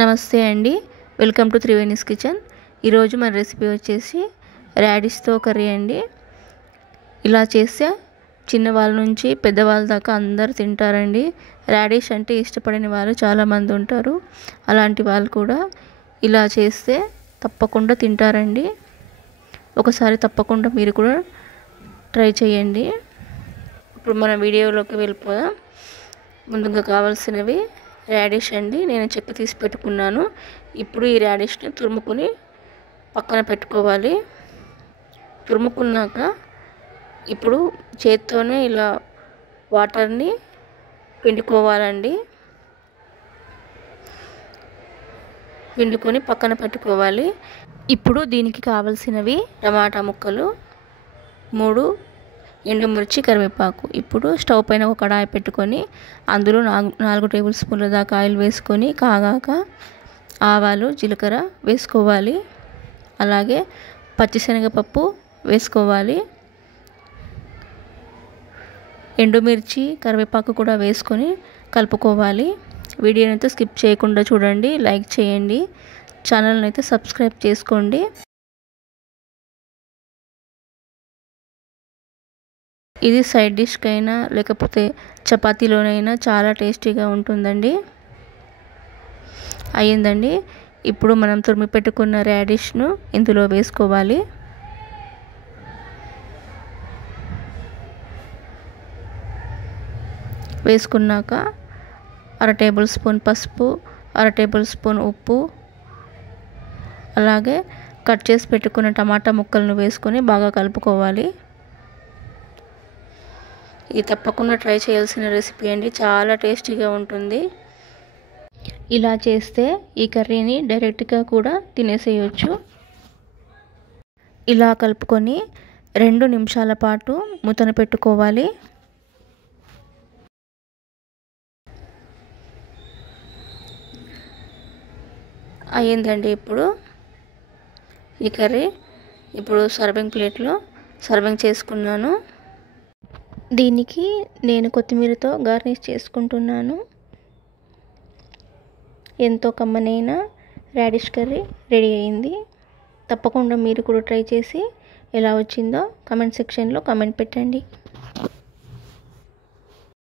నమస్తే అండి, welcome to Triveni's kitchen. ఈరోజు మన రెసిపీ వచ్చేసి రాడిష్తో కర్రీ అండి. ఇలా చేస్తే చిన్నవాళ్ళ నుంచి పెద్దవాళ్ళ దాకా అందరు తింటారండి. రాడిష్ అంటే ఇష్టపడని వాళ్ళు చాలామంది ఉంటారు. అలాంటి వాళ్ళు కూడా ఇలా చేస్తే తప్పకుండా తింటారండి. ఒకసారి తప్పకుండా మీరు కూడా ట్రై చేయండి. ఇప్పుడు మన వీడియోలోకి వెళ్ళిపోదాం. ముందుగా కావాల్సినవి రాడిష్ అండి. నేను చెక్కు తీసి పెట్టుకున్నాను. ఇప్పుడు ఈ రాడిష్ని తురుముకొని పక్కన పెట్టుకోవాలి. తురుముకున్నాక ఇప్పుడు చేత్తోనే ఇలా వాటర్ని పిండుకోవాలండి. పిండుకొని పక్కన పెట్టుకోవాలి. ఇప్పుడు దీనికి కావలసినవి టమాటా ముక్కలు, 3 ఎండుమిర్చి, కరివేపాకు. ఇప్పుడు స్టవ్ పైన ఒక కడాయి పెట్టుకొని అందులో 4 టేబుల్ స్పూన్ల దాకా ఆయిల్ వేసుకొని కాగాక ఆవాలు, జీలకర్ర వేసుకోవాలి. అలాగే పచ్చిశనగపప్పు వేసుకోవాలి. ఎండుమిర్చి, కరివేపాకు కూడా వేసుకొని కలుపుకోవాలి. వీడియోని అయితే స్కిప్ చేయకుండా చూడండి, లైక్ చేయండి, ఛానల్ని అయితే సబ్స్క్రైబ్ చేసుకోండి. ఇది సైడ్ డిష్కైనా లేకపోతే చపాతీలోనైనా చాలా టేస్టీగా ఉంటుందండి. అయ్యిందండి. ఇప్పుడు మనం తురిమి పెట్టుకున్న రాడిష్ను ఇందులో వేసుకోవాలి. వేసుకున్నాక 1/2 టేబుల్ స్పూన్ పసుపు, 1/2 టేబుల్ స్పూన్ ఉప్పు, అలాగే కట్ చేసి పెట్టుకున్న టమాటా ముక్కలను వేసుకొని బాగా కలుపుకోవాలి. ఇది తప్పకుండా ట్రై చేయాల్సిన రెసిపీ అండి. చాలా టేస్టీగా ఉంటుంది. ఇలా చేస్తే ఈ కర్రీని డైరెక్ట్గా కూడా తినేసేయచ్చు. ఇలా కలుపుకొని 2 నిమిషాల పాటు మూతను పెట్టుకోవాలి. అయ్యిందండి. ఇప్పుడు ఈ కర్రీ ఇప్పుడు సర్వింగ్ ప్లేట్లో సర్వింగ్ చేసుకున్నాను. దీనికి నేను కొత్తిమీరతో గార్నిష్ చేసుకుంటున్నాను. ఎంతో కమ్మనైన రాడిష్ కర్రీ రెడీ అయింది. తప్పకుండా మీరు కూడా ట్రై చేసి ఎలా వచ్చిందో కామెంట్ సెక్షన్లో కామెంట్ పెట్టండి.